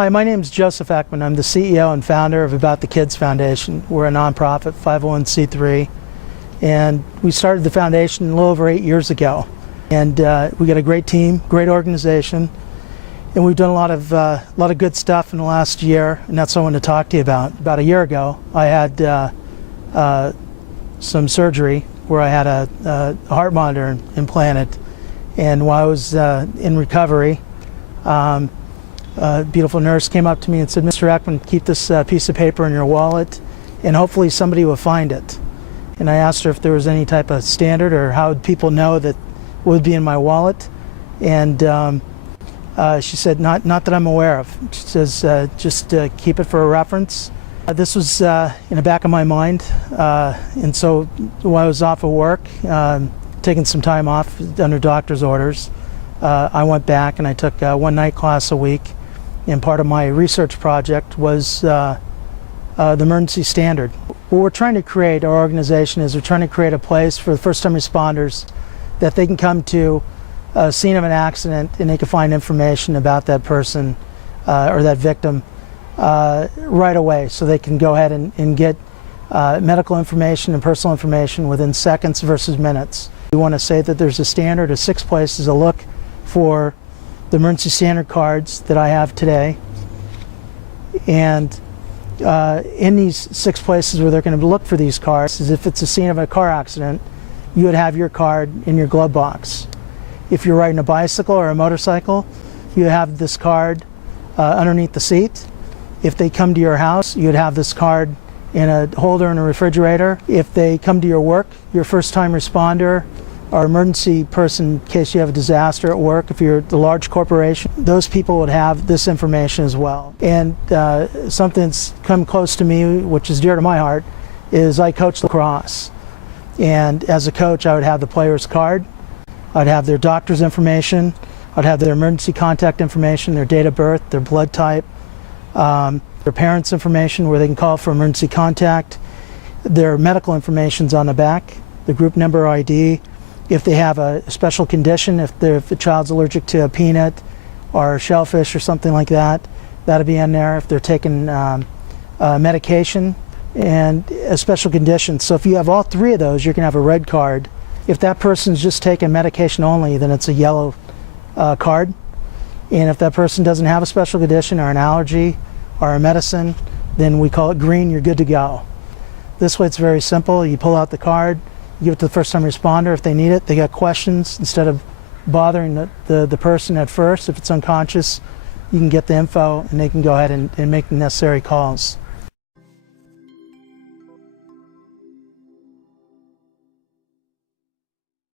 Hi, my name is Joseph Ekman. I'm the CEO and founder of About the Kids Foundation. We're a nonprofit 501c3, and we started the foundation a little over 8 years ago. And we got a great team, great organization, and we've done a lot of good stuff in the last year, and that's what I want to talk to you about. About a year ago, I had some surgery where I had a heart monitor implanted, and while I was in recovery, a beautiful nurse came up to me and said, "Mr. Ekman, keep this piece of paper in your wallet, and hopefully somebody will find it." And I asked her if there was any type of standard or how would people know that it would be in my wallet, and she said, not that I'm aware of. She says, just keep it for a reference. This was in the back of my mind, and so while I was off of work, taking some time off under doctor's orders, I went back and I took one night class a week, and part of my research project was the emergency standard. What we're trying to create, our organization, is we're trying to create a place for the first-time responders that they can come to a scene of an accident and they can find information about that person or that victim right away, so they can go ahead and get medical information and personal information within seconds versus minutes. We want to say that there's a standard of 6 places to look for the emergency standard cards that I have today, and in these 6 places where they're going to look for these cards is if it's a scene of a car accident, you would have your card in your glove box. If you're riding a bicycle or a motorcycle, you have this card underneath the seat. If they come to your house, you'd have this card in a holder in a refrigerator. If they come to your work, your first-time responder or emergency person in case you have a disaster at work, if you're the large corporation, those people would have this information as well. And something that's come close to me, which is dear to my heart, is I coach lacrosse. And as a coach, I would have the player's card, I'd have their doctor's information, I'd have their emergency contact information, their date of birth, their blood type, their parents' information where they can call for emergency contact, their medical information's on the back, the group number ID, if they have a special condition, if the child's allergic to a peanut or shellfish or something like that, that'll be in there. If they're taking medication and a special condition. So if you have all 3 of those, you're going to have a red card. If that person's just taking medication only, then it's a yellow card. And if that person doesn't have a special condition or an allergy or a medicine, then we call it green, you're good to go. This way it's very simple. You pull out the card, you give it to the first-time responder if they need it. They got questions. Instead of bothering the person at first, if it's unconscious, you can get the info and they can go ahead and make the necessary calls.